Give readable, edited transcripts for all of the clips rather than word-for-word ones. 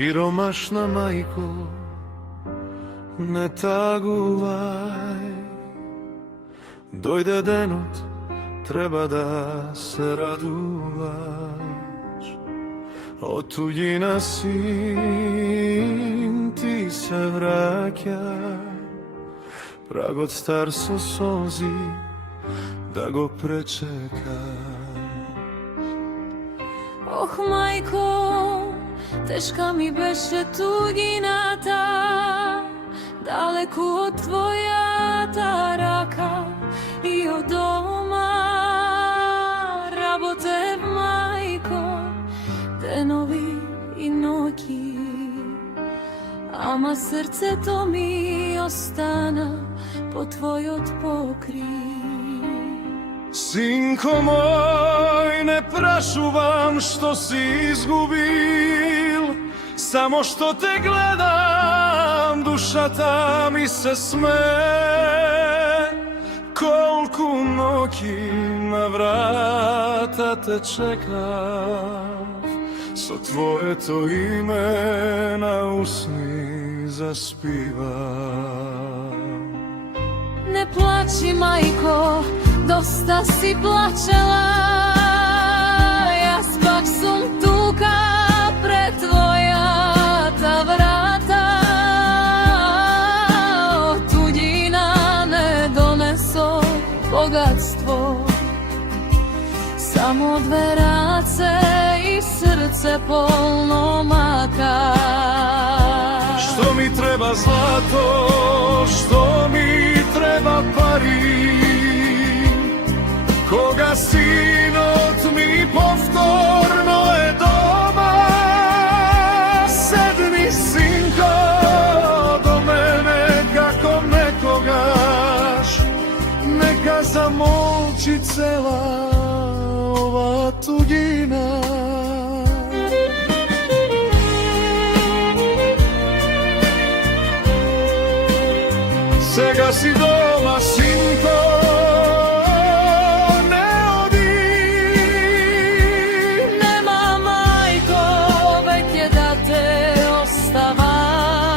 Сиромашна мајко, не тагувај. Дојде денот, треба да се радуваш. Од туѓина син ти се враќа, прагот стар со солзи да го пречека. Ох, мајко, тешка ми беше тугината, далеку од твојата рака и од дома. Работев, мајко, денови и ноќи, ама срцето ми остана по твојот покрив. Синко мој, не прашувам што си изгубил, само што те гледам, душата ми се смее. Колку ноќи на врата те чекав, со твоето име на усни заспивам. Не плачи, мајко, доста си плачела, јас пак сум тука пред твојата врата. Од туѓина не донесо богатство, само две раце и срце полно мака. Што ми треба злато, што ми треба пари, кога синот ми повторно е дома. Седни, синко, до мене како некогаш, нека замолчи цела ова туѓина. Сега си дома, синко, не оди. Нема, мајко, веќе да те оставам,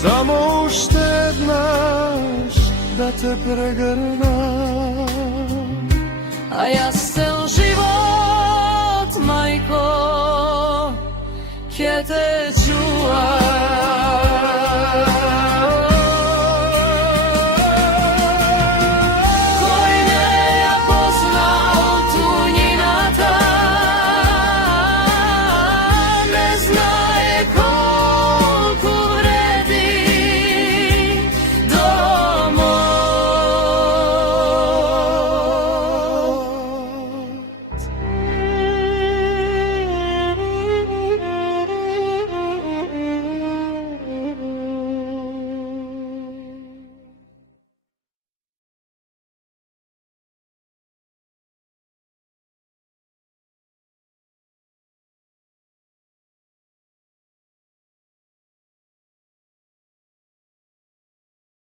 Само уште еднаш да те прегрнам, а јас цел живот